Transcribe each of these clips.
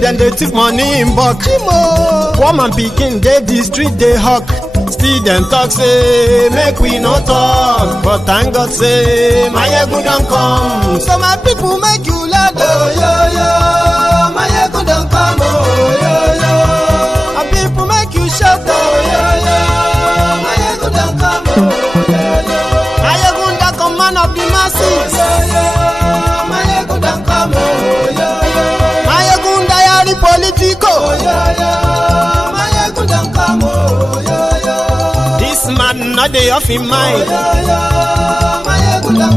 then they take money in bulk. Woman pikin dey the street dey hawk. Still dem talk say make we no talk, but thank God say Mayegun don come. So my people make you loud, oh yo yo, Mayegun don come, oh yo yo. My people make you shout, oh yo yo, Mayegun don come, oh yo yo. Mayegun don come, man of the masses, oh yo yo. Mayegun don come, oh yo yo. Mayegun diary politico, oh yo yo. Mayegun don come, oh yo yo. This man not dey off in mind. Oh, yeah, yeah. Mayegun don.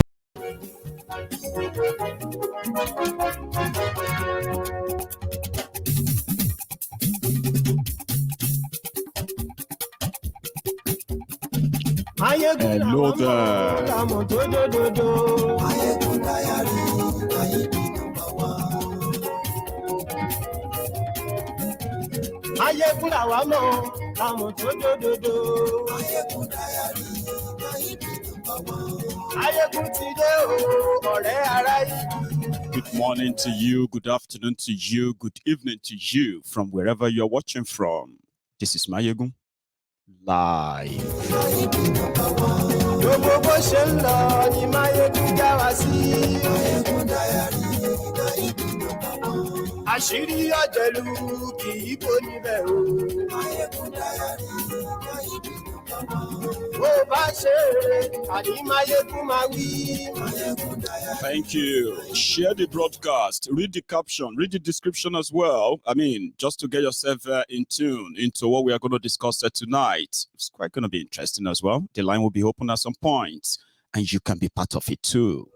Hello there. Mayegun làwa mọ̀, làwọn tó dòdòdò. Mayegun ti dé o, ọ̀rẹ́ aráyé. Good morning to you, good afternoon to you, good evening to you from wherever you're watching from. This is Mayegun live. Gbogbo bó ṣe ń lọ ni Mayegun já wa sí. Mayegun diary, àṣírí ọ̀jẹ̀lú kì í bò níbẹ̀ o. Mayegun diary, bó bá ṣe eré àní Mayegun máa wí. Thank you. Share the broadcast, read the caption, read the description as well. I mean, just to get yourself in tune into what we are going to discuss tonight. It's quite going to be interesting as well. The line will be open at some point, and you can be part of it too.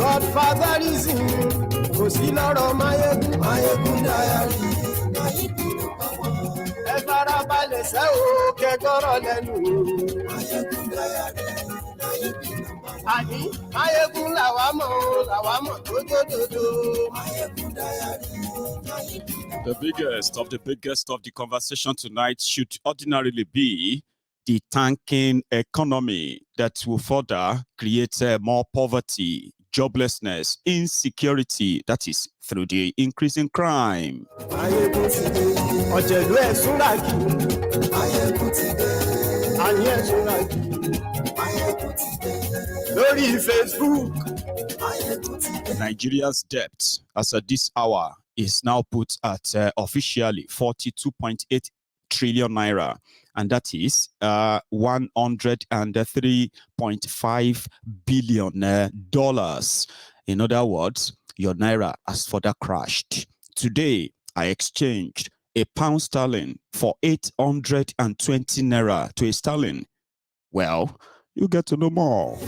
Godfatherism, kò sí lọ́rọ̀ Mayegun, Mayegun diary. Ẹ fara balẹ̀ sẹ́ o, kẹ́gbọ́rọ̀ lẹ́nu o. Mayegun diary. Àní Mayegun làwa mọ̀ tó dòdòdò. Mayegun diary. The biggest of the conversation tonight should ordinarily be the tanking economy that will further create more poverty, joblessness, insecurity, that is through the increasing crime. Mayegun ti dé, ọ̀jẹ̀lú ẹ̀ súnra kì. Mayegun ti dé, àní ẹ̀ súnra kì. Mayegun ti dé, lórí Facebook. Mayegun ti dé. Nigeria's debt as at this hour is now put at officially 42.8 trillion naira. And that is $103.5 billion dollars. In other words, your naira has further crashed. Today, I exchanged a pound sterling for 820 naira to a sterling. Well, you get to know more.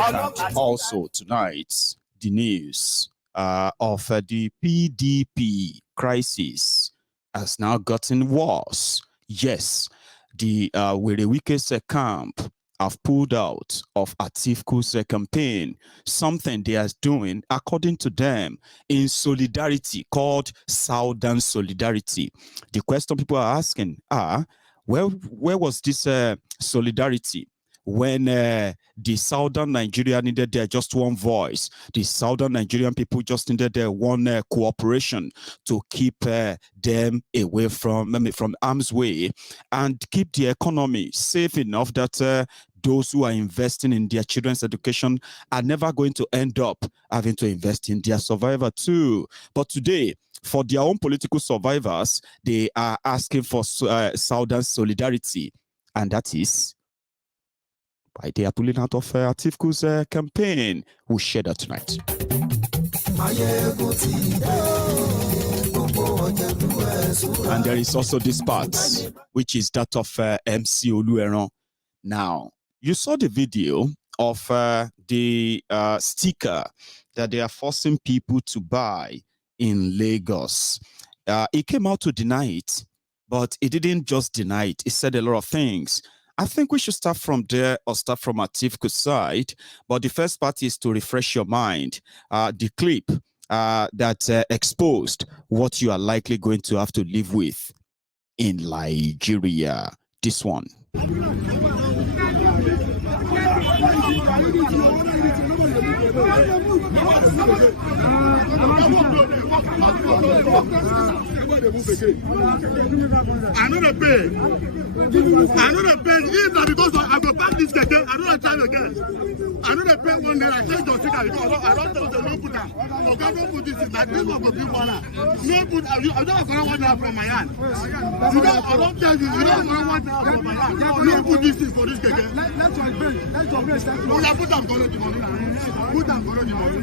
And also tonight, the news of the PDP crisis has now gotten worse. Yes, the Werewike's camp have pulled out of Atifu's campaign, something they are doing, according to them, in solidarity, called Southern Solidarity. The question people are asking are, where was this solidarity when the Southern Nigeria needed their just one voice? The Southern Nigerian people just needed their one cooperation to keep them away from arm's way and keep the economy safe enough that those who are investing in their children's education are never going to end up having to invest in their survival too. But today, for their own political survivors, they are asking for Southern solidarity, and that is why they are pulling out of Atifu's campaign. We'll share that tonight. And there is also this part, which is that of MC Oluomo. Now, you saw the video of the sticker that they are forcing people to buy in Lagos. He came out to deny it, but he didn't just deny it. He said a lot of things. I think we should start from there or start from Atifu's side. But the first part is to refresh your mind. The clip that exposed what you are likely going to have to live with. in Nigeria. This one. Another pay. If not because I go back this again, I don't time again. Another pay one day. I take the sticker because I don't tell the no put down. Okay, don't put this in that. This one go be one. No put. I don't want one down from my hand. I don't tell you. You don't want one down from my hand. No put this in for this again. Let's your best. Oh, yeah, put them go to the money. Put them go to the money.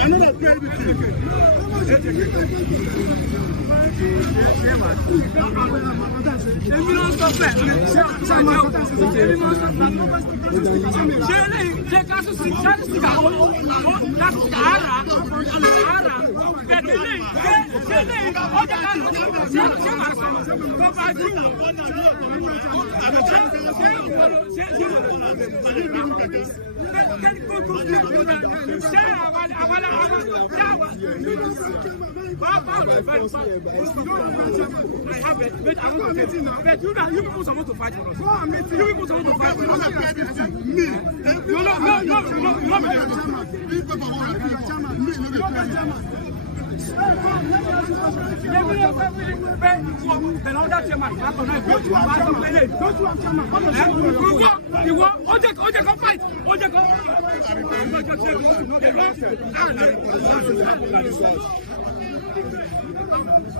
Another pay the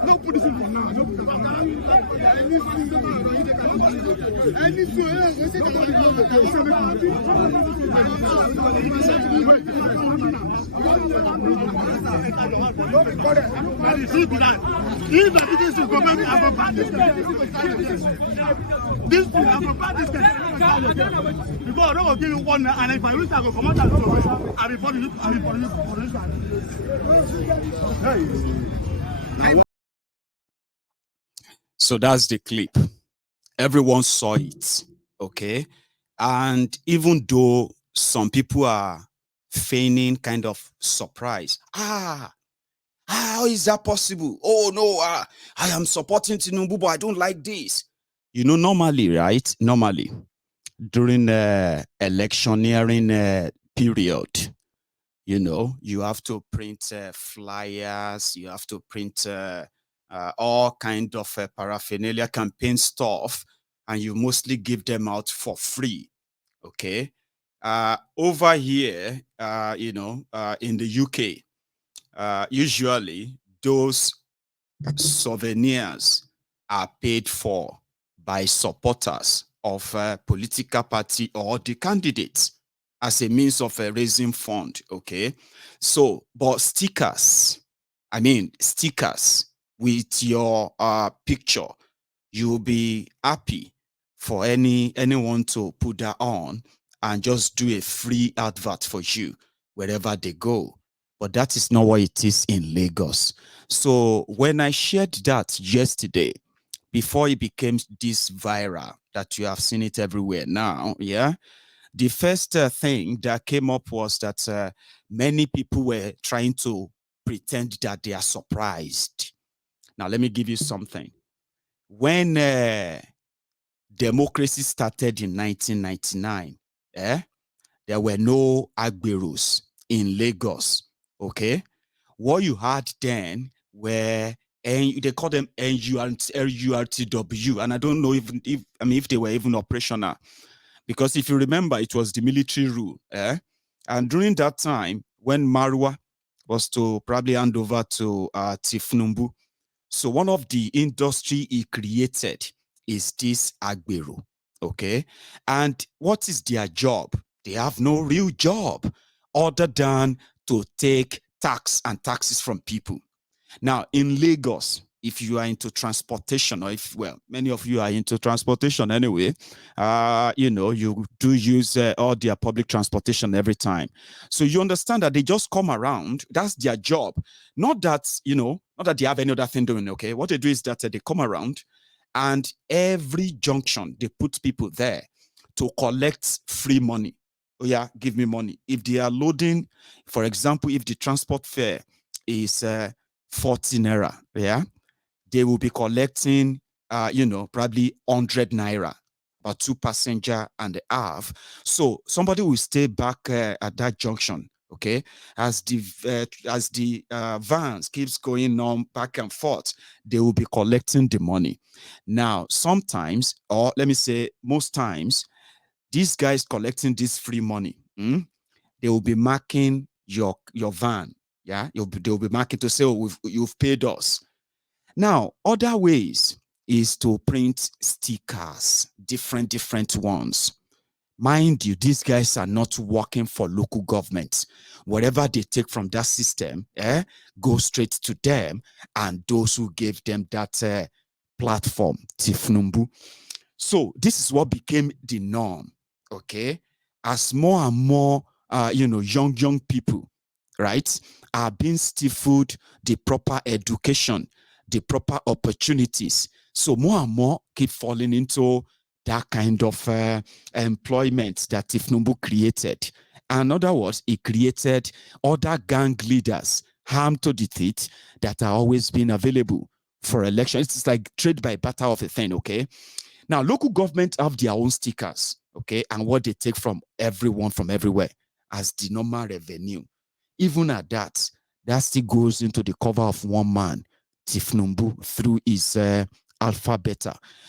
no put this in now. This I don't give you one, and if I lose, I go come out. I report you. So that's the clip. Everyone saw it, okay? And even though some people are feigning kind of surprise, how is that possible? Oh no, I am supporting Tinubu, but I don't like this. You know, normally, right? Normally, during the electioneering period, you know, you have to print flyers, you have to print all kind of paraphernalia, campaign stuff, and you mostly give them out for free. Okay. Over here, you know, in the UK, usually those souvenirs are paid for by supporters of a political party or the candidates as a means of raising fund. Okay. So, but stickers with your picture, you'll be happy for anyone to put that on and just do a free advert for you wherever they go. But that is not what it is in Lagos. So when I shared that yesterday, before it became this viral that you have seen it everywhere now, yeah, the first thing that came up was that many people were trying to pretend that they are surprised. Now, let me give you something. When democracy started in 1999, there were no Agberos in Lagos, okay? What you had then were, and they call them NURTW, and I don't know if they were even operational, because if you remember, it was the military rule, and during that time, when Marwa was to probably hand over to Tinubu, so one of the industry he created is this Agbero, okay? And what is their job? They have no real job other than to take tax and taxes from people. Now, in Lagos, if you are into transportation, or if, well, many of you are into transportation anyway, you know, you do use all their public transportation every time. So you understand that they just come around. That's their job. Not that, you know, not that they have any other thing doing, okay? What they do is that they come around and every junction, they put people there to collect free money. oh yeah, give me money. If they are loading, for example, if the transport fare is 40 naira, yeah, they will be collecting, probably 100 naira, about 2 passenger and a half. So somebody will stay back at that junction, okay? As the vans keeps going on back and forth, they will be collecting the money. Now, sometimes, or let me say most times, these guys collecting this free money, they will be marking your van. Yeah, they will be marking to say, oh, you've paid us. Now, other ways is to print stickers, different ones. Mind you, these guys are not working for local government. Whatever they take from that system, go straight to them and those who gave them that platform, Tinubu. So this is what became the norm, okay? As more and more, young people, right, are being stifled the proper education, the proper opportunities. So more and more keep falling into that kind of employment that Tinubu created. In other words, he created other gang leaders, harm to the teeth, that are always being available for elections. It's like trade by barter of a thing, okay? Now, local governments have their own stickers, okay, and what they take from everyone from everywhere as the normal revenue. Even at that, that still goes into the cover of one man, Tinubu, through his alphabet.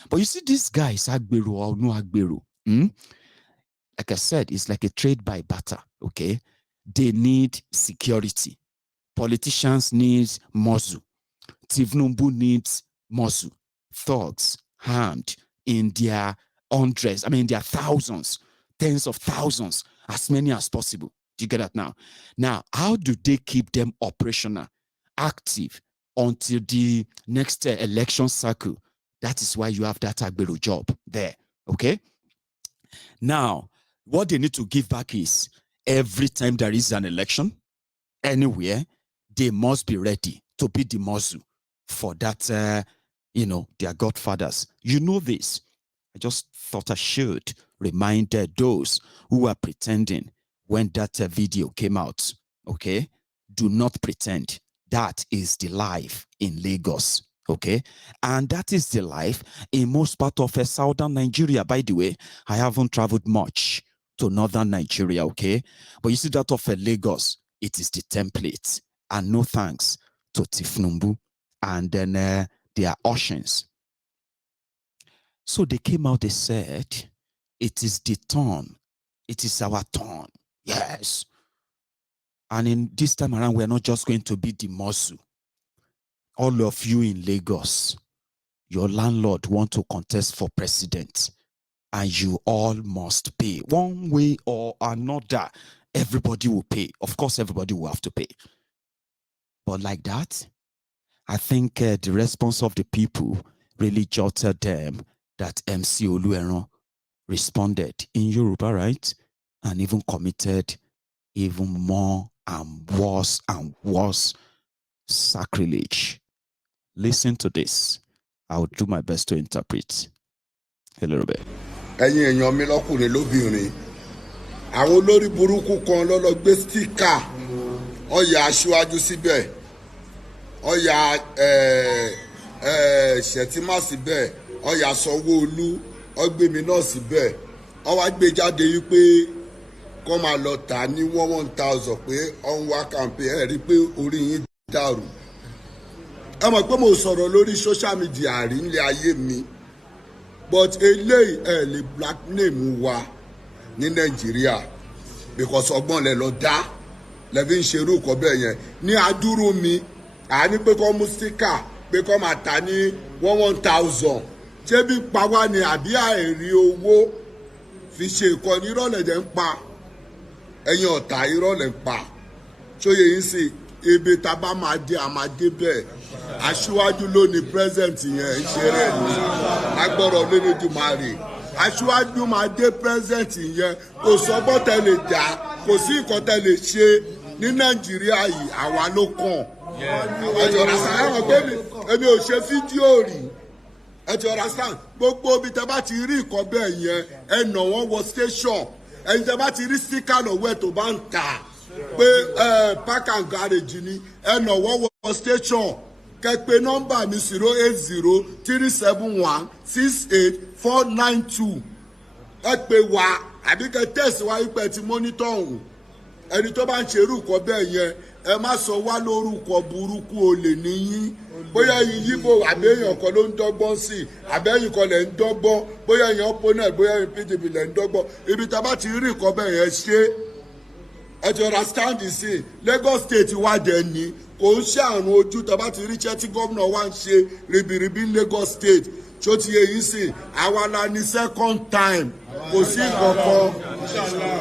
But you see, these guys, Agbero or no Agbero, like I said, it's like a trade by barter, okay? They need security. Politicians need muscle. Tinubu needs muscle. Thugs, armed in their hundreds, their thousands, tens of thousands, as many as possible. Do you get that now? Now, how do they keep them operational, active until the next election cycle? That is why you have that Agbero job there, okay? Now, what they need to give back is every time there is an election, anywhere, they must be ready to be the muzzle for that, their godfathers. You know this. I just thought I should remind those who are pretending when that video came out, okay? Do not pretend. That is the life in Lagos, okay? And that is the life in most part of southern Nigeria. By the way, I haven't traveled much to northern Nigeria, okay? But you see that of Lagos, it is the template. And no thanks to Tinubu and then their Oceans. So they came out, they said, it is the turn. It is our turn. Yes. And in this time around, we're not just going to be the muscle. All of you in Lagos, your landlord want to contest for president, and you all must pay. One way or another, everybody will pay. Of course, everybody will have to pay. But like that, I think the response of the people really jolted them that MC Oluomo responded in Yoruba, right? And even committed even more and worse sacrilege. Listen to this. I'll do my best to interpret a little bit. Ẹ̀yin èèyàn mi lọ́kùnrin lóbìnrin, àwọn olórí burúkú kan ló lọ gbé stíkà ọ̀yà aṣíwájú síbẹ̀, ọ̀yà Ṣẹ̀tìmá síbẹ̀, ọ̀yà Sanwó-Olú, ọ̀gbẹ́mi náà síbẹ̀, ó wá gbé jáde yìí pé kó máa lọ tà ní 1,000 pé ó ń wá campaign. Ẹ rí i pé orí yín dàrú. Ẹ mọ̀ pé mo sọ̀rọ̀ lórí social media rí nílé ayé mi, but eléyìí ẹ lè black name wa ní Nàìjíríà because ọgbọ́n lẹ lọ dá lẹ́bí ń ṣerú ìkọ́ bẹ́ẹ̀ yẹn ní adúrú mi. Àní pé kọ́ mú sticker pé kọ́ máa tà ní 1,000 ṣé bí pa wá ni àbí àìrí owó fi ṣe ìkọ́ni ìrọ̀lẹ́ jẹ́ ń pa ẹ̀yin ọ̀tá ìrọ̀lẹ́ ń pa ṣóye yín sí ebi tá a bá máa dé a máa dé bẹ́ẹ̀. Aṣíwájú ló ní present yẹn ń ṣeré ní agbọ́rọ̀ lónìdùmarè. Aṣíwájú máa dé present yẹn, kò sọ́gbọ́n tẹ́ lè dá, kò sí nǹkan tẹ́ lè ṣe ní Nàìjíríà yìí, àwa ló kàn. Ẹ ti understand? Èmi ò ṣe fídíò rí. Ẹ ti understand? Gbogbo ibi tẹ́ bá ti rí nǹkan bẹ́ẹ̀ yẹn, ẹ nà wọ́n wọ station. ẹ̀yin tẹ́ bá ti rí síkà lọ́wọ́ ẹ̀ tó bá ń tà pé park and garage ni ẹ nọ̀wọ́ wọ station kẹ́pẹ́ nọ́mbà mi 08037168492 ẹ pè wá àbí kẹ́ tẹ̀síwájú pé ti mọ́nítọ̀ ọ̀hún ẹni tó bá ń ṣerú nǹkan bẹ́ẹ̀ yẹn ẹ má sọ wá lórúkọ burúkú olè níyín bóyá ẹ̀yin yíbo àbẹ́yìn kan ló ń dọ́gbọ́n sí i àbẹ́yìn kan lẹ̀ ń dọ́gbọ́n bóyá ẹ̀yin opponent bóyá ẹ̀yin PDP lẹ̀ ń dọ́gbọ́n ibi tá a bá ti rí nǹkan bẹ́ẹ̀ yẹn ṣe ẹ ti understand sí i Lagos State wà dẹ̀ ní kò ń ṣe àrùn ojú tá a bá ti rí iṣẹ́ tí gómìnà wa ń ṣe ribiribi Lagos State tó ti yẹ yìí sí àwa la ní second time kò sí kankan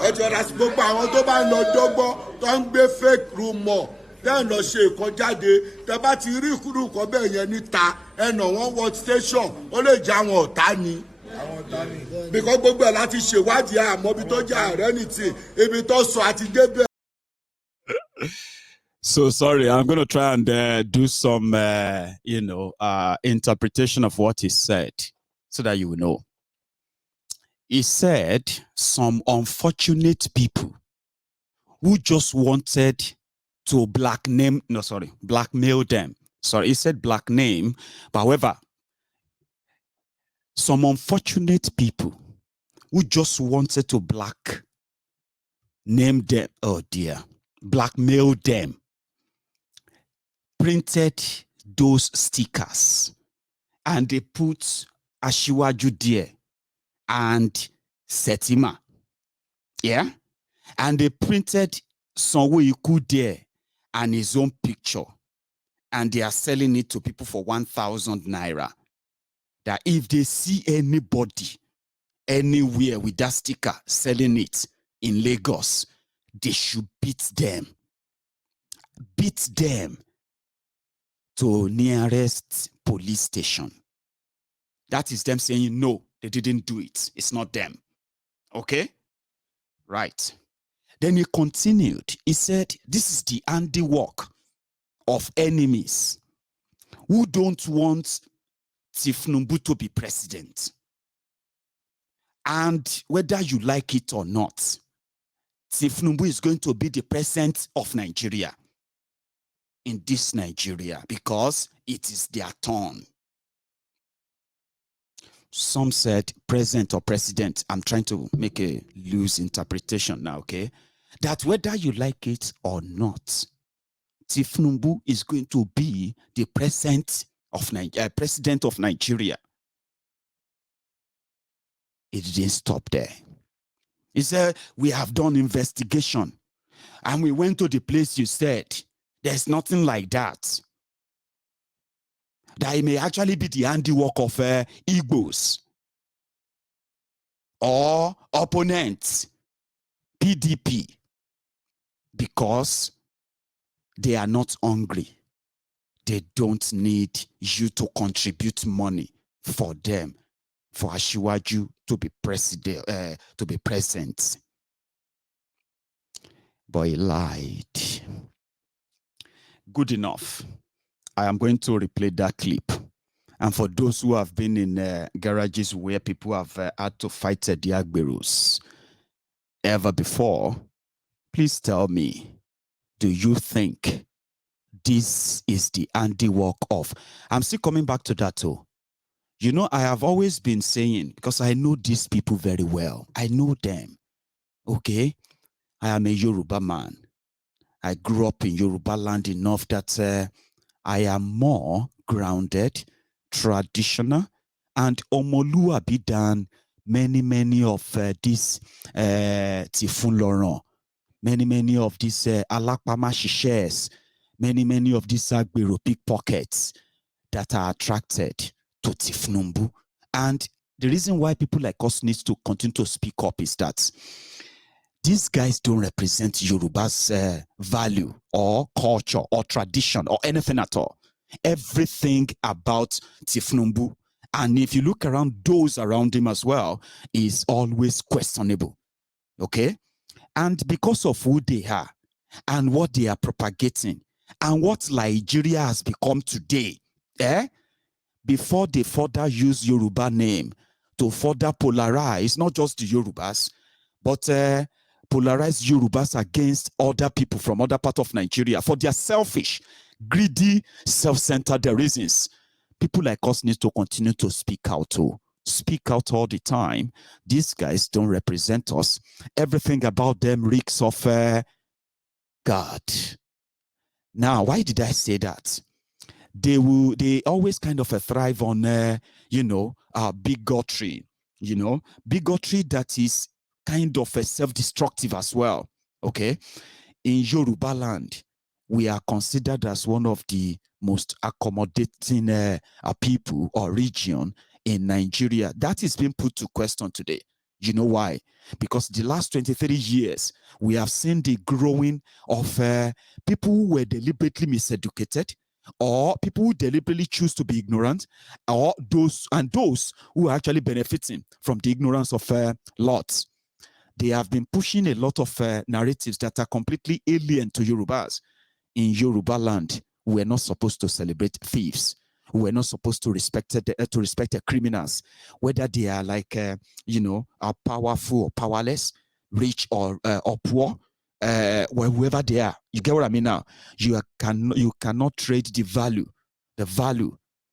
ẹ ti understand gbogbo àwọn tó bá ń lọ dọ́gbọ́n tó ń gbé fake rumour tẹ́ ẹ̀ lọ ṣe nǹkan jáde tẹ́ bá ti rí ìkúrú nǹkan bẹ́ẹ̀ yẹn níta ẹnà wọn wọ station ó lè jẹ́ àwọn ọ̀tá ni because gbogbo ẹ̀ láti ṣèwádìí àmọ́ ibi tó jẹ́ ààrẹ nìtì ibi tó sọ àti débẹ̀. So sorry, I'm going to try and do some, interpretation of what he said so that you will know. He said some unfortunate people who just wanted to blackmail them. Sorry, he said black name, but however, some unfortunate people who just wanted to blackmail them, printed those stickers and they put Ashiwaju there and Setima. Yeah? And they printed Sanwo-Iku there and his own picture. And they are selling it to people for 1,000 naira. That if they see anybody anywhere with that sticker selling it in Lagos, they should beat them. Beat them to nearest police station. That is them saying, no, they didn't do it. It's not them. Okay? Right. Then he continued. He said, this is the handiwork of enemies who don't want Tinubu to be president. And whether you like it or not, Tinubu is going to be the president of Nigeria. In this Nigeria, because it is their turn. Some said president or president. I'm trying to make a loose interpretation now, okay? That whether you like it or not, Tinubu is going to be the president of Nigeria. It didn't stop there. He said, we have done investigation. And we went to the place you said. There's nothing like that. That it may actually be the handiwork of Igbos or opponents, PDP, because they are not hungry. They don't need you to contribute money for them, for Ashiwaju to be president, But he lied. Good enough. I am going to replay that clip. And for those who have been in garages where people have had to fight the Agberos ever before, please tell me, do you think this is the handiwork of... I'm still coming back to that too. You know, I have always been saying, because I know these people very well. I know them. Okay? I am a Yoruba man. I grew up in Yoruba land enough that I am more grounded, traditional, and Omoluabi than many of these Tifun Laurent, many of these Alakpama Shishes, many of these Agbero pickpockets that are attracted to Tinubu. And the reason why people like us need to continue to speak up is that these guys don't represent Yoruba's value or culture or tradition or anything at all. Everything about Tinubu, and if you look around those around him as well, is always questionable. Okay? And because of who they are and what they are propagating and what Nigeria has become today, before they further use Yoruba name to further polarize not just the Yorubas, but polarize Yorubas against other people from other parts of Nigeria for their selfish, greedy, self-centered reasons. People like us need to continue to speak out too. Speak out all the time. These guys don't represent us. Everything about them reeks of God. Now, why did I say that? They always kind of thrive on bigotry, bigotry that is kind of self-destructive as well. Okay, in Yoruba land, we are considered as one of the most accommodating people or region in Nigeria. That is being put to question today. You know why? Because the last 23 years, we have seen the growing of people who were deliberately miseducated, or people who deliberately choose to be ignorant, or those who are actually benefiting from the ignorance of lots. They have been pushing a lot of narratives that are completely alien to Yorubas. In Yoruba land, we're not supposed to celebrate thieves. We're not supposed to respect the criminals, whether they are like are powerful or powerless, rich or poor, whoever they are. You get what I mean now? You cannot trade the value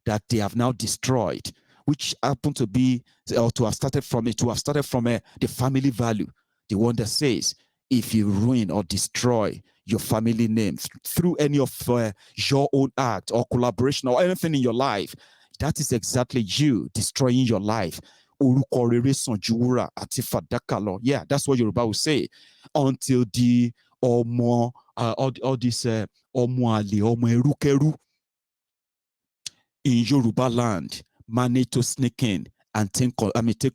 that they have now destroyed, which happened to be or to have started from the family value, the one that says if you ruin or destroy your family name through any of your own act or collaboration or anything in your life, that is exactly you destroying your life. Yeah, that's what Yoruba will say. Until the all this in Yoruba land manage to sneak in and take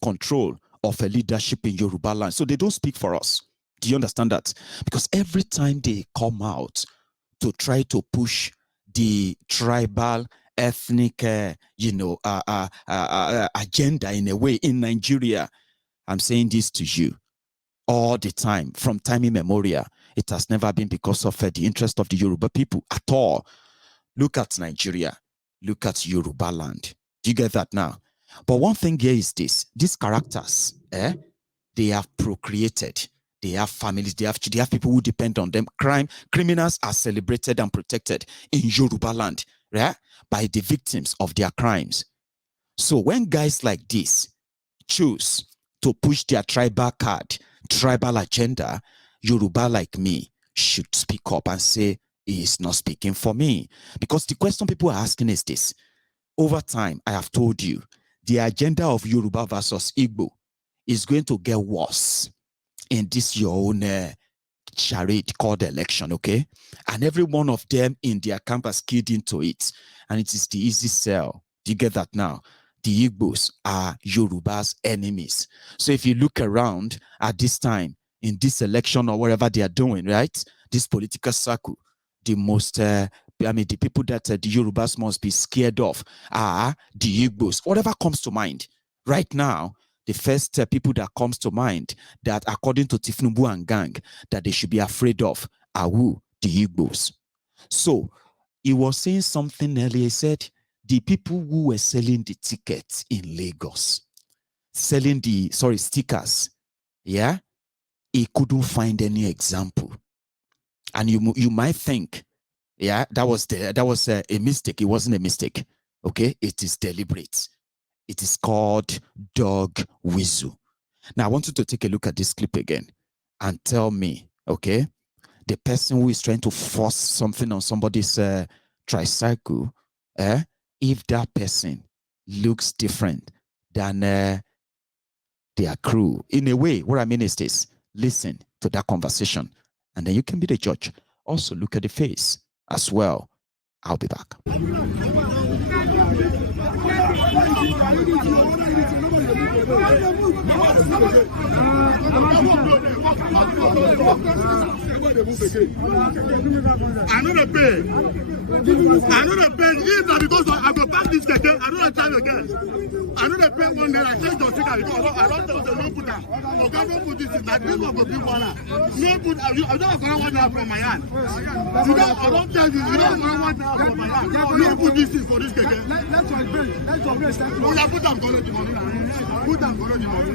control of a leadership in Yoruba land. So they don't speak for us. Do you understand that? Because every time they come out to try to push the tribal, ethnic, agenda in a way in Nigeria, I'm saying this to you all the time, from time immemorial. It has never been because of the interest of the Yoruba people at all. Look at Nigeria. Look at Yoruba land. Do you get that now? But one thing here is this. These characters, they have procreated. They have families, they have people who depend on them. Criminals are celebrated and protected in Yoruba land, right? By the victims of their crimes. So when guys like this choose to push their tribal card, tribal agenda, Yoruba like me should speak up and say, he is not speaking for me. Because the question people are asking is this. Over time, I have told you, the agenda of Yoruba versus Igbo is going to get worse in this your own charade called election, okay? And every one of them in their camp has keyed into it. And it is the easy sell. Do you get that now? The Igbos are Yoruba's enemies. So if you look around at this time, in this election or whatever they are doing, right? This political circle, the most, the people that the Yorubas must be scared of are the Igbos. Whatever comes to mind right now, the first people that comes to mind that according to Tinubu and gang that they should be afraid of are who? The Igbos. So he was saying something earlier. He said the people who were selling the tickets in Lagos, selling the stickers, yeah, he couldn't find any example. And you might think, yeah, that was a mistake. It wasn't a mistake. Okay, it is deliberate. It is called dog whistle. Now, I want you to take a look at this clip again and tell me, okay, the person who is trying to force something on somebody's tricycle, if that person looks different than their crew. In a way, what I mean is this. Listen to that conversation, and then you can be the judge. Also, look at the face as well. I'll be back. I know the pay. If not because I go back this again, I don't time again. I know the pay one day. I say don't take it. I don't tell the no put that. Okay, don't put this in that. This one go big one. No put. I don't have one now from my hand. You know, I don't tell you. You don't have one now from my hand. No put this in for this again. Let's your brain. Oh, yeah, put them for the money. Put them for the money.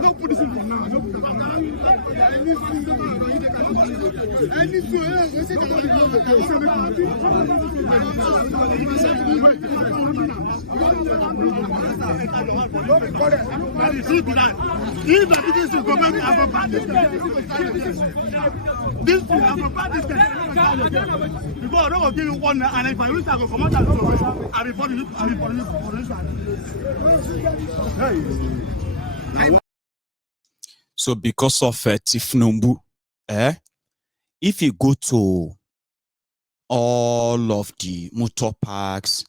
No, put this in now. This food, I'm about this guy. Because I don't give you one, and if I wish I go come out, I'll be for you. So because of Tinubu, if you go to all of the motor parks,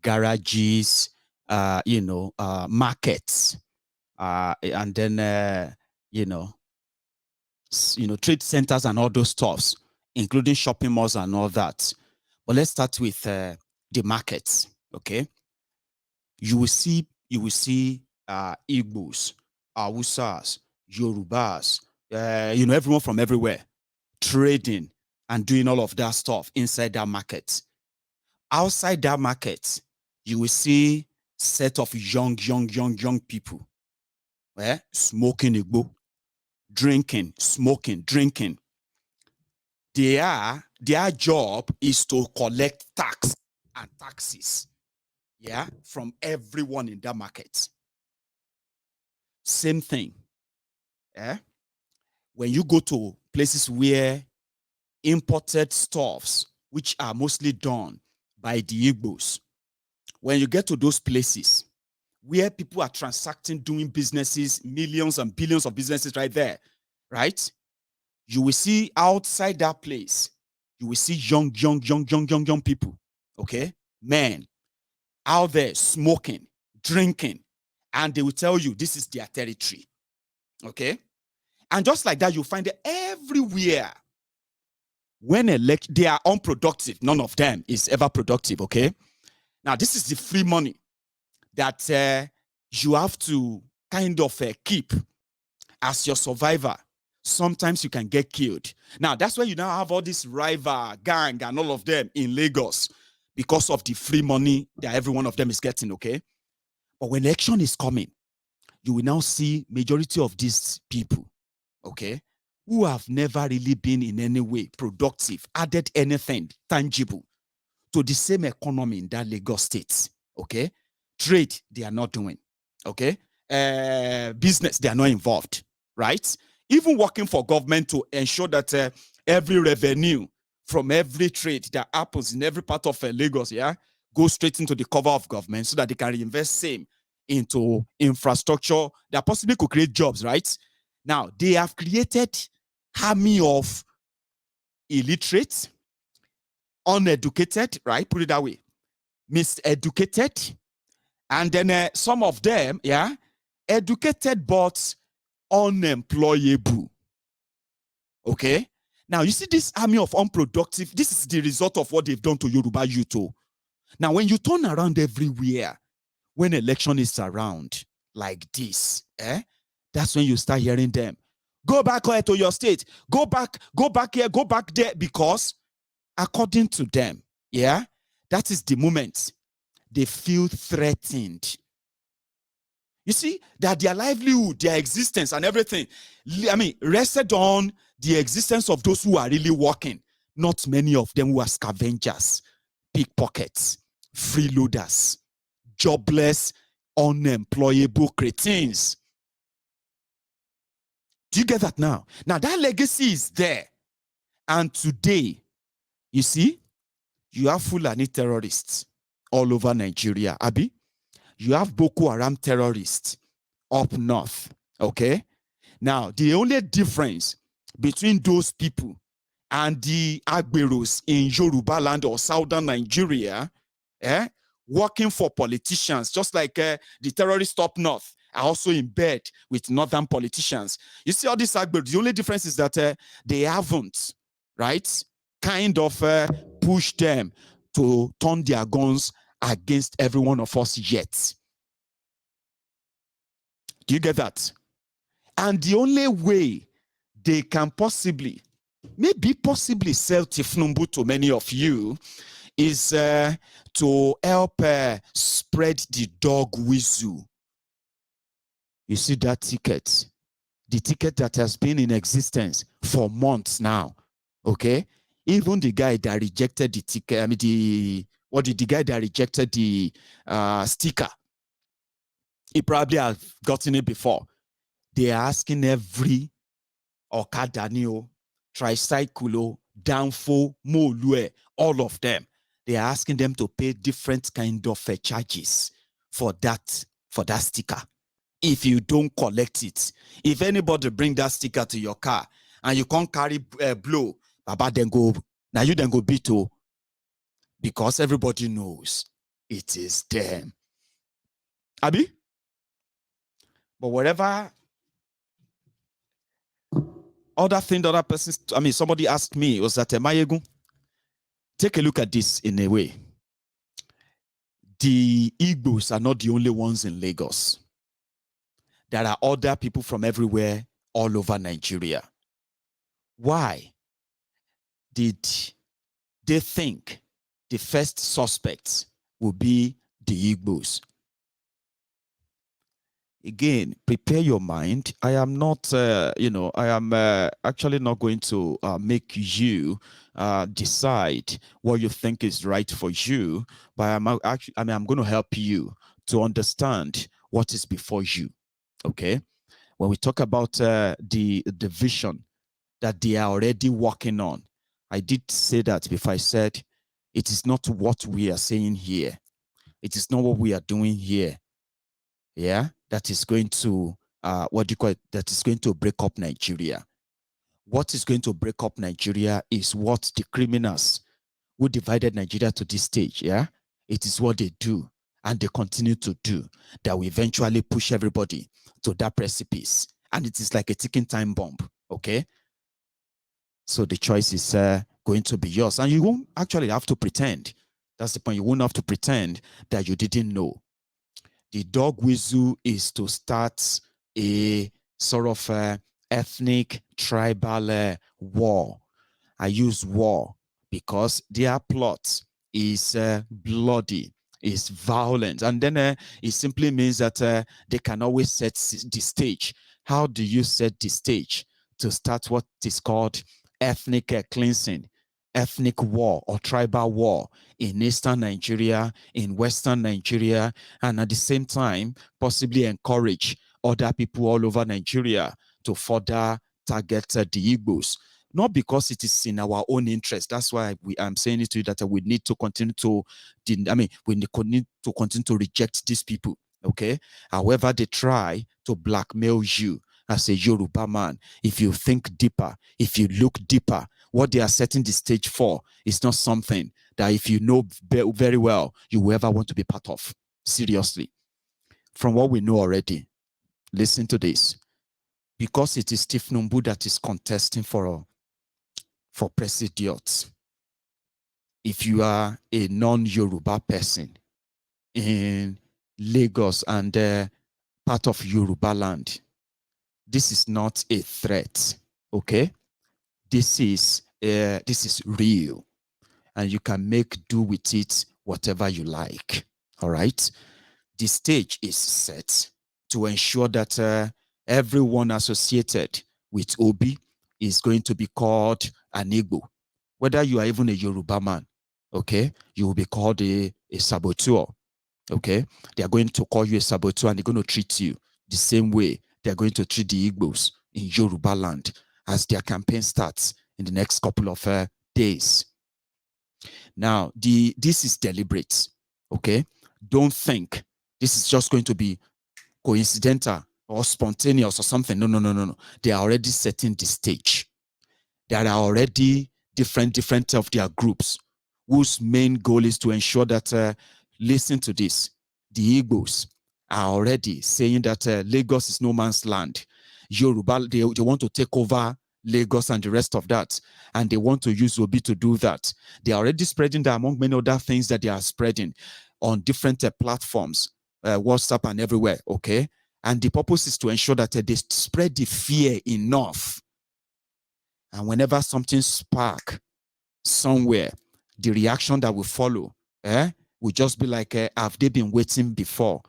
garages, markets, and then trade centers and all those stuffs, including shopping malls and all that. But let's start with the markets. Okay, you will see Igbos, Hausas, Yorubas, everyone from everywhere trading and doing all of that stuff inside that market. Outside that market, you will see set of young people, smoking Igbo, drinking, smoking, drinking. Their job is to collect tax and taxes, from everyone in that market. Same thing. When you go to places where imported stuffs, which are mostly done by the Igbos, when you get to those places where people are transacting, doing businesses, millions and billions of businesses right there, right? You will see outside that place, you will see young people, okay? Men out there smoking, drinking, and they will tell you this is their territory, okay? And just like that, you find it everywhere. When they are unproductive, none of them is ever productive, okay? Now, this is the free money that you have to kind of keep as your survivor. Sometimes you can get killed. Now, that's why you now have all this rival gang and all of them in Lagos because of the free money that every one of them is getting, okay? But when election is coming, you will now see majority of these people, okay, who have never really been in any way productive, added anything tangible to the same economy in that Lagos state, okay? Trade, they are not doing, okay? Business, they are not involved, right? Even working for government to ensure that every revenue from every trade that happens in every part of Lagos, goes straight into the cover of government so that they can reinvest same into infrastructure that possibly could create jobs, right? Now, they have created army of illiterate, uneducated, right? Put it that way. Miseducated. And then some of them, educated but unemployable. Okay? Now, you see this army of unproductive, this is the result of what they've done to Yoruba youth. Now, when you turn around everywhere, when election is around like this, that's when you start hearing them. Go back to your state. Go back here, go back there, because according to them, that is the moment they feel threatened. You see, that their livelihood, their existence, and everything, rested on the existence of those who are really working. Not many of them who are scavengers, pickpockets, freeloaders, jobless, unemployable cretins. Do you get that now? Now, that legacy is there. And today, you see, you have Fulani terrorists all over Nigeria, Abi. You have Boko Haram terrorists up north, okay? Now, the only difference between those people and the Agberos in Yoruba land or southern Nigeria, working for politicians, just like the terrorists up north are also in bed with northern politicians. You see all these Agberos, the only difference is that they haven't, right, kind of push them to turn their guns against every one of us yet. Do you get that? And the only way they can possibly sell Tinubu to many of you is to help spread the dog whistle. You see that ticket? The ticket that has been in existence for months now, okay? Even the guy that rejected the ticket, the guy that rejected the sticker, he probably has gotten it before. They are asking every Okadanio, Tricycle, Danfo, Molue, all of them. They are asking them to pay different kind of charges for that sticker. If you don't collect it, if anybody bring that sticker to your car and you can't carry blow, Baba then go, now you then go beat you, because everybody knows it is them. Abi? But whatever other thing the other person, somebody asked me was that, Mayegu, take a look at this in a way. The Igbos are not the only ones in Lagos. There are other people from everywhere all over Nigeria. Why did they think the first suspects will be the Igbos? Again, prepare your mind. I am not, I am actually not going to make you decide what you think is right for you, but I'm going to help you to understand what is before you. Okay? When we talk about the vision that they are already working on, I did say that before. I said it is not what we are saying here. It is not what we are doing here. Yeah, that is going to that is going to break up Nigeria. What is going to break up Nigeria is what the criminals who divided Nigeria to this stage, yeah, it is what they do and they continue to do that will eventually push everybody to that precipice, and it is like a ticking time bomb. Okay, so the choice is going to be yours, and you won't actually have to pretend. That's the point. You won't have to pretend that you didn't know. The dog whistle is to start a sort of ethnic, tribal war. I use war because their plot is bloody, is violent, and then it simply means that they can always set the stage. How do you set the stage to start what is called ethnic cleansing, ethnic war or tribal war in eastern Nigeria, in western Nigeria, and at the same time possibly encourage other people all over Nigeria to further target the Igbos? Not because it is in our own interest. That's why I'm saying it to you that we need to continue to, we need to continue to reject these people. Okay. However, they try to blackmail you as a Yoruba man. If you think deeper, if you look deeper, what they are setting the stage for is not something that, if you know very well, you will ever want to be part of. Seriously. From what we know already, listen to this. Because it is Tinubu that is contesting for president. If you are a non-Yoruba person in Lagos and part of Yoruba land, this is not a threat, okay? This is real, and you can make do with it whatever you like, all right? The stage is set. to ensure that everyone associated with Obi is going to be called an Igbo. Whether you are even a Yoruba man, okay, you will be called a saboteur, okay? They are going to call you a saboteur and they're going to treat you the same way they're going to treat the Igbos in Yoruba land as their campaign starts in the next couple of days. Now, this is deliberate, okay? Don't think this is just going to be coincidental or spontaneous or something. No. They are already setting the stage. There are already different of their groups whose main goal is to ensure that, listen to this, the Igbos are already saying that Lagos is no man's land. Yoruba, they want to take over Lagos and the rest of that, and they want to use Obi to do that. They are already spreading that among many other things that they are spreading on different platforms, WhatsApp and everywhere, okay? And the purpose is to ensure that they spread the fear enough. And whenever something spark somewhere, the reaction that will follow will just be like, have they been waiting before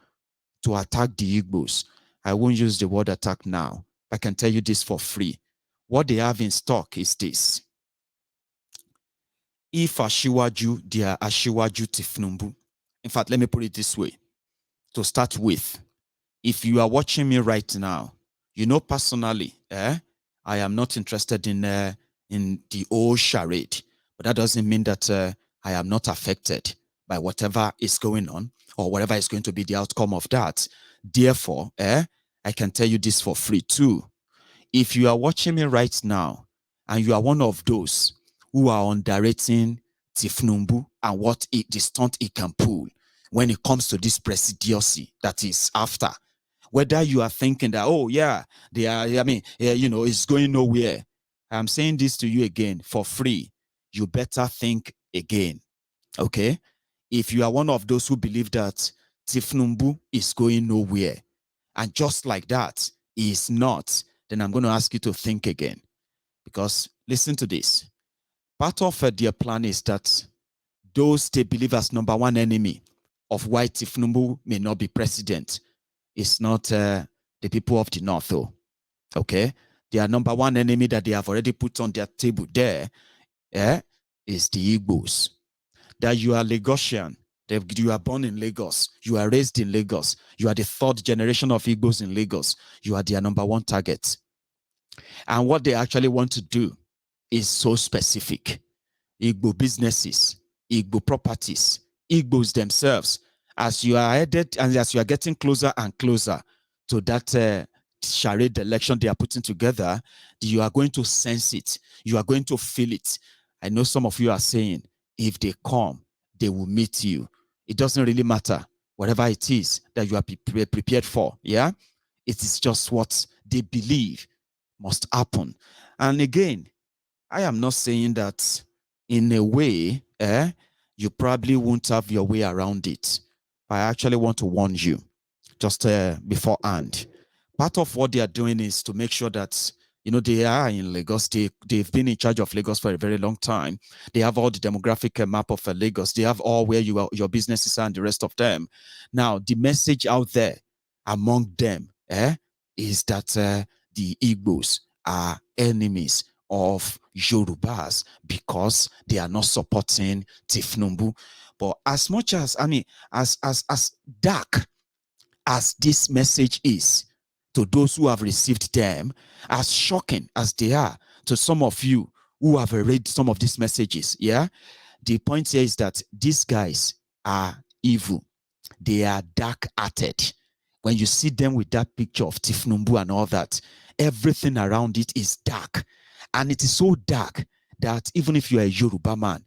to attack the Igbos? I won't use the word attack now. I can tell you this for free. What they have in stock is this. If Ashiwaju, they are Ashiwaju Tifnumbu. In fact, let me put it this way. To start with, if you are watching me right now, you know personally, I am not interested in the old charade, but that doesn't mean that I am not affected by whatever is going on or whatever is going to be the outcome of that. Therefore, I can tell you this for free too. If you are watching me right now and you are one of those who are underrating Tifnumbu and what the stunt it can pull when it comes to this presidency that is after, whether you are thinking that, oh yeah, they are, it's going nowhere. I'm saying this to you again for free. You better think again, okay? If you are one of those who believe that Tifnumbu is going nowhere, and just like that, he is not, then I'm going to ask you to think again. Because listen to this. Part of their plan is that those they believe as number one enemy of why Tifnumbu may not be president is not the people of the North, though. Okay? Their number one enemy that they have already put on their table there is the Igbos. That you are Lagosian, you are born in Lagos, you are raised in Lagos, you are the third generation of Igbos in Lagos, you are their number one target. And what they actually want to do is so specific. Igbo businesses, Igbo properties, Igbos themselves, as you are headed and as you are getting closer and closer to that charade election they are putting together, you are going to sense it. You are going to feel it. I know some of you are saying, if they come, they will meet you. It doesn't really matter, whatever it is that you are prepared for, yeah? It is just what they believe must happen. And again, I am not saying that in a way, you probably won't have your way around it. I actually want to warn you just beforehand. Part of what they are doing is to make sure that, they are in Lagos. They've been in charge of Lagos for a very long time. They have all the demographic map of Lagos. They have all where your businesses are and the rest of them. Now, the message out there among them is that the Igbos are enemies of Yorubas because they are not supporting Tifnumbu. But as much as, as dark as this message is to those who have received them, as shocking as they are to some of you who have read some of these messages, the point here is that these guys are evil. They are dark-hearted. When you see them with that picture of Tifnumbu and all that, everything around it is dark. And it is so dark that even if you are a Yoruba man,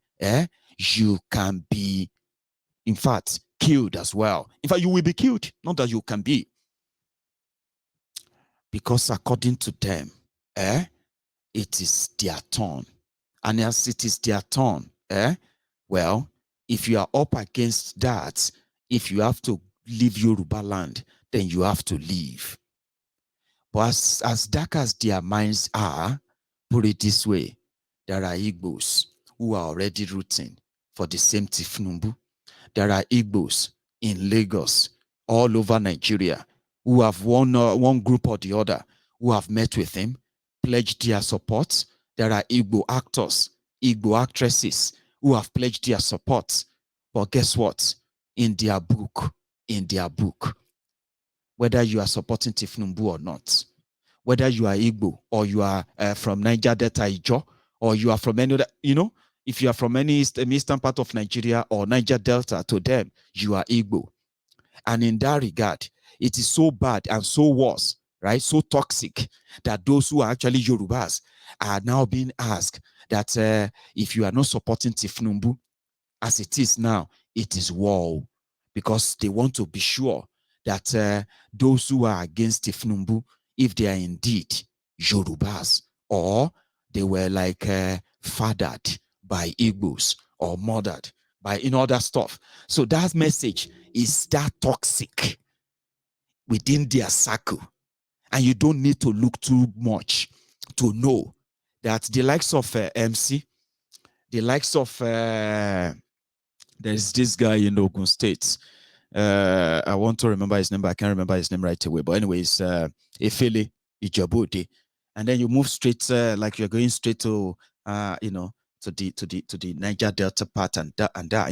you can be, in fact, killed as well. In fact, you will be killed, not that you can be. Because according to them, it is their turn. And as it is their turn, well, if you are up against that, if you have to leave Yoruba land, then you have to leave. But as dark as their minds are, put it this way, there are Igbos who are already rooting for the same Tifnumbu. There are Igbos in Lagos, all over Nigeria, who have one group or the other, who have met with him, pledged their support. There are Igbo actors, Igbo actresses who have pledged their support. But guess what? In their book, whether you are supporting Tinubu or not, whether you are Igbo or you are from Niger Delta Ijo, or you are from any other, if you are from any eastern part of Nigeria or Niger Delta, to them, you are Igbo. And in that regard, it is so bad and so worse, right? So toxic that those who are actually Yorubas are now being asked that if you are not supporting Tinubu, as it is now, it is war, because they want to be sure that those who are against Tinubu, if they are indeed Yorubas, or they were like fathered by Igbos or murdered by other stuff. So that message is that toxic within their circle. And you don't need to look too much to know that the likes of MC, the likes of there's this guy in Ogun State. I want to remember his name, but I can't remember his name right away. But anyways, Efele Ijabode. And then you move straight, like you're going straight to to the Niger Delta part and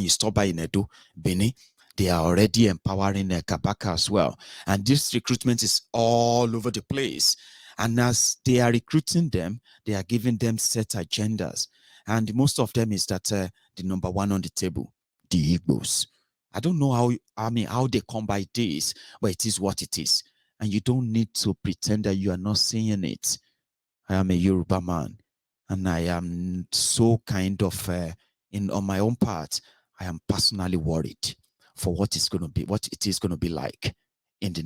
you stop by in Edo, Benin. They are already empowering Kabaka as well. And this recruitment is all over the place. And as they are recruiting them, they are giving them set agendas. And most of them is that the number one on the table, the Igbos. I don't know how they come by this, but it is what it is. And you don't need to pretend that you are not seeing it. I am a Yoruba man, and I am so kind of, on my own part, I am personally worried for what it is going to be like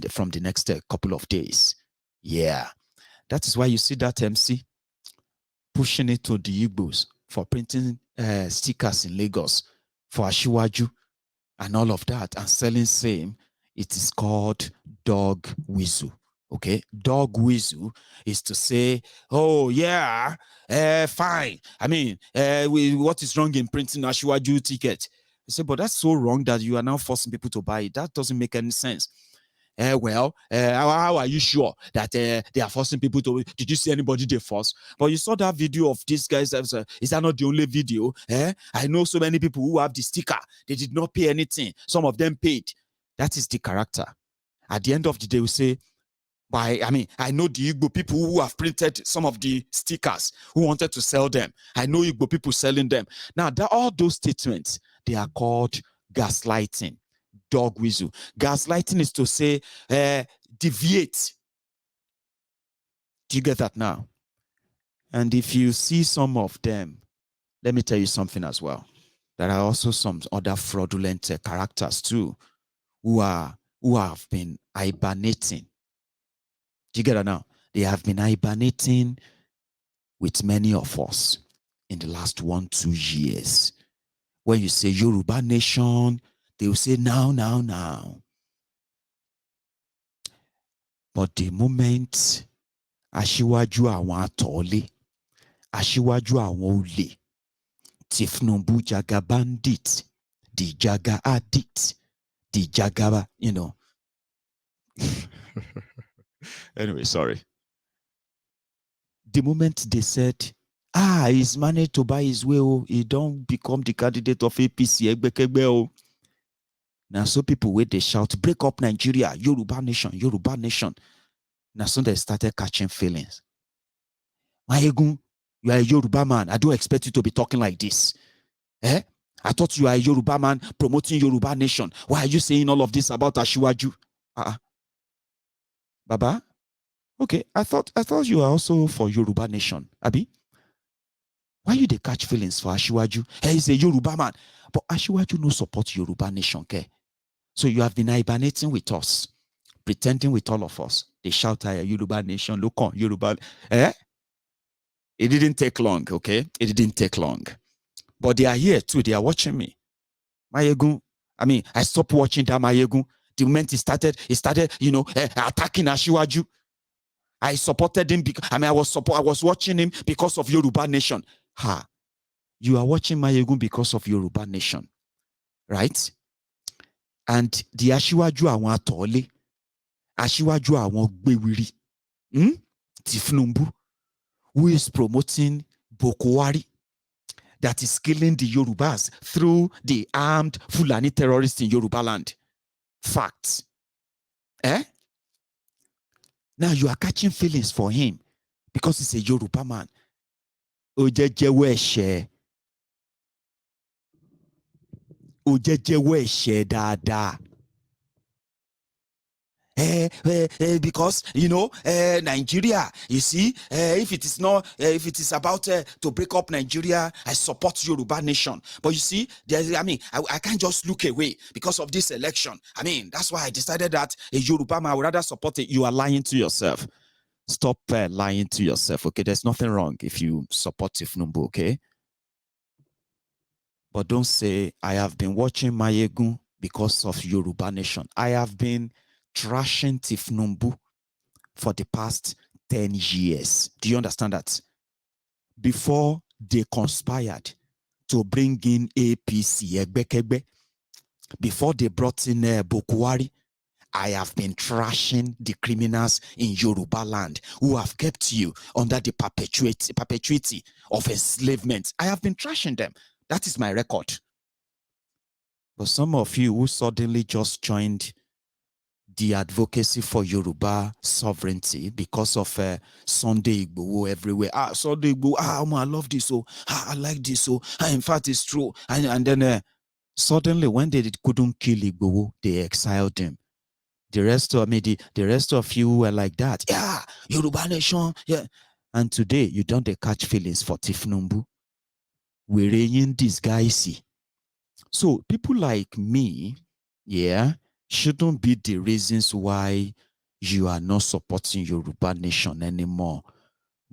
from the next couple of days. Yeah, that is why you see that MC pushing it to the Igbos for printing stickers in Lagos for Ashiwaju and all of that, and selling same. It is called dog whistle. Okay, dog whistle is to say, oh yeah, fine. I mean, what is wrong in printing Ashiwaju ticket? I say, but that's so wrong that you are now forcing people to buy it. That doesn't make any sense. How are you sure that they are forcing people to? Did you see anybody they force? But you saw that video of these guys. Is that not the only video? I know so many people who have the sticker. They did not pay anything. Some of them paid. That is the character. At the end of the day, we say, I know the Igbo people who have printed some of the stickers who wanted to sell them. I know Igbo people selling them. Now, all those statements, they are called gaslighting. Dog whistle. Gaslighting is to say, deviate. Do you get that now? And if you see some of them, let me tell you something as well. There are also some other fraudulent characters too, who have been hibernating. Do you get it now? They have been hibernating with many of us in the last 1-2 years. When you say Yoruba nation, they will say now. But the moment Aṣíwájú àwọn àtọ̀ọ́lé, Aṣíwájú àwọn olè, Tinubu Jaga bandit, the Jaga addict, the Jaga, Anyway, sorry. The moment they said, he's managed to buy his way, he don't become the candidate of APC, now so people wait, they shout, break up Nigeria, Yoruba nation, Yoruba nation. Now so they started catching feelings. Mayegun, you are a Yoruba man. I don't expect you to be talking like this. I thought you are a Yoruba man promoting Yoruba nation. Why are you saying all of this about Ashiwaju? Baba? Okay, I thought you are also for Yoruba nation. Abi? Why you they catch feelings for Ashiwaju? He's a Yoruba man. But Ashiwaju no support Yoruba nation, okay? So you have been hibernating with us, pretending with all of us. They shout at Yoruba nation, look on Yoruba. It didn't take long, okay? It didn't take long. But they are here too. They are watching me. Mayegun, I stopped watching that Mayegun. The moment he started, attacking Ashiwaju. I supported him because, I was watching him because of Yoruba nation. You are watching Mayegun because of Yoruba nation. Right? And the Ashiwaju àwọn àtọ̀ọ́lé, Aṣíwájú àwọn gbéwìrì, Tinubu, who is promoting Boko Haram, that is killing the Yorubas through the armed Fulani terrorists in Yoruba land. Facts. Now you are catching feelings for him because he's a Yoruba man. Ojejewo ẹ̀ṣẹ̀. Ojejewo ẹ̀ṣẹ̀ dáadáa. Because Nigeria, you see, if it is about to break up Nigeria, I support Yoruba nation. But you see, I can't just look away because of this election. That's why I decided that a Yoruba man, I would rather support it. You are lying to yourself. Stop lying to yourself, okay? There's nothing wrong if you support Tinubu, okay? But don't say, I have been watching Mayegun because of Yoruba nation. I have been trashing Tinubu for the past 10 years. Do you understand that? Before they conspired to bring in APC, before they brought in Boko Haram, I have been trashing the criminals in Yoruba land who have kept you under the perpetuity of enslavement. I have been trashing them. That is my record. But some of you who suddenly just joined the advocacy for Yoruba sovereignty because of Sunday Igbo everywhere. Sunday Igbo, I love this, I like this, in fact, it's true. And then suddenly, when they couldn't kill Igbo, they exiled him. The rest of you were like that. Yeah, Yoruba nation. Yeah. And today, you don't catch feelings for Tinubu. We're in disguise. So people like me, shouldn't be the reasons why you are not supporting Yoruba nation anymore.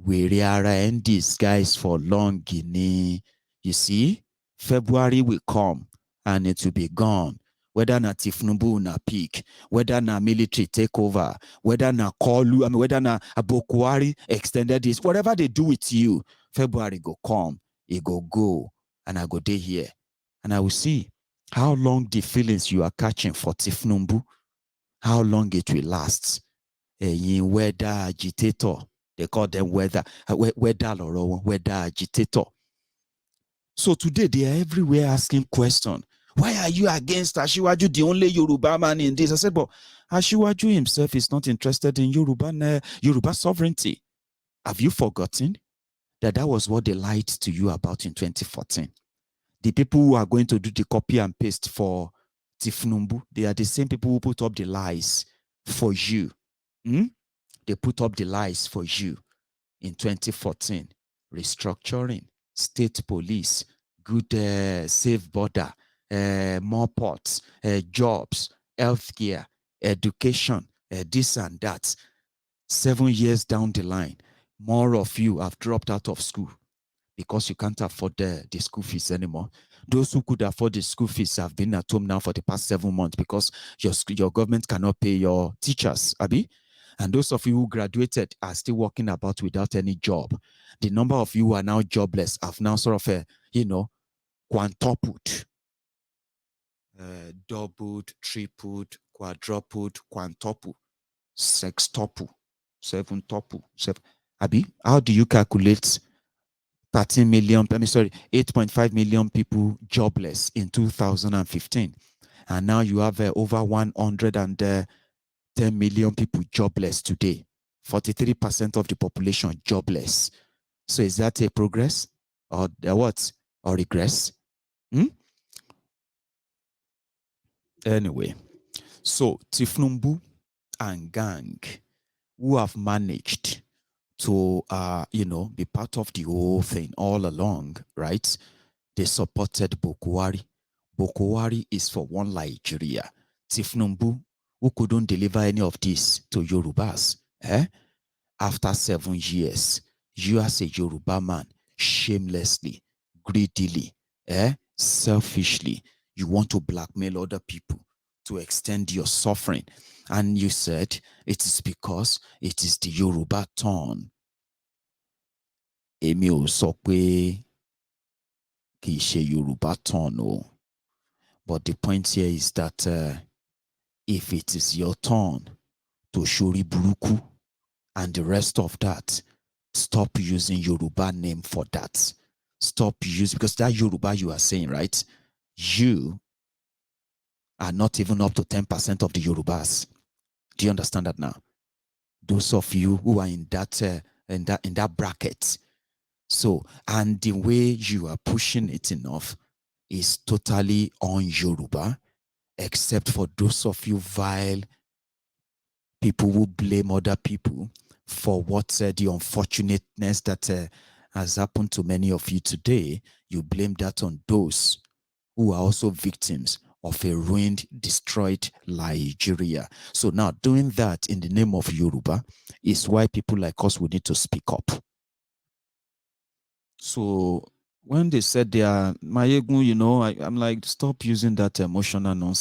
We are in disguise for long, Guinea. You see, February will come and it will be gone. Whether na Tinubu na peak, whether na military take over, whether na Kolu, whether na Boko Haram extended this, whatever they do with you, February go come, it go, and I go there here. And I will see how long the feelings you are catching for Tinubu, how long it will last. Weather agitator, they call them weather agitator. So today they are everywhere asking questions. Why are you against Ashiwaju, the only Yoruba man in this? I said, but Ashiwaju himself is not interested in Yoruba sovereignty. Have you forgotten that was what they lied to you about in 2014? The people who are going to do the copy and paste for Tinubu, they are the same people who put up the lies for you. They put up the lies for you in 2014. Restructuring, state police, good safe border, more ports, jobs, healthcare, education, this and that. 7 years down the line, more of you have dropped out of school because you can't afford the school fees anymore. Those who could afford the school fees have been at home now for the past 7 months because your government cannot pay your teachers, Abi. And those of you who graduated are still walking about without any job. The number of you who are now jobless have now sort of, quintupled. Doubled, tripled, quadrupled, quintuple, sextuple, seventuple. Abi, how do you calculate 8.5 million people jobless in 2015? And now you have over 110 million people jobless today. 43% of the population jobless. So is that a progress or what? Or regress? Anyway, so Tinubu and gang who have managed to, be part of the whole thing all along, right? They supported Boko Haram. Boko Haram is for one Nigeria. Tinubu, who couldn't deliver any of this to Yorubas, after 7 years, you as a Yoruba man, shamelessly, greedily, selfishly, you want to blackmail other people to extend your suffering. And you said it is because it is the Yoruba turn. Èmi ò sọ pé kì í ṣe Yoruba turn o. But the point here is that if it is your turn to Shori Buruku and the rest of that. Stop using Yoruba name for that. Stop using, because that Yoruba you are saying, right? You are not even up to 10% of the Yorubas. Do you understand that now? Those of you who are in that bracket. So, and the way you are pushing it enough is totally on Yoruba, except for those of you vile people who blame other people for what the unfortunateness that has happened to many of you today. You blame that on those who are also victims of a ruined, destroyed Nigeria. So now doing that in the name of Yoruba is why people like us will need to speak up. So when they said they are Mayegun, I'm like, stop using that emotional nonsense.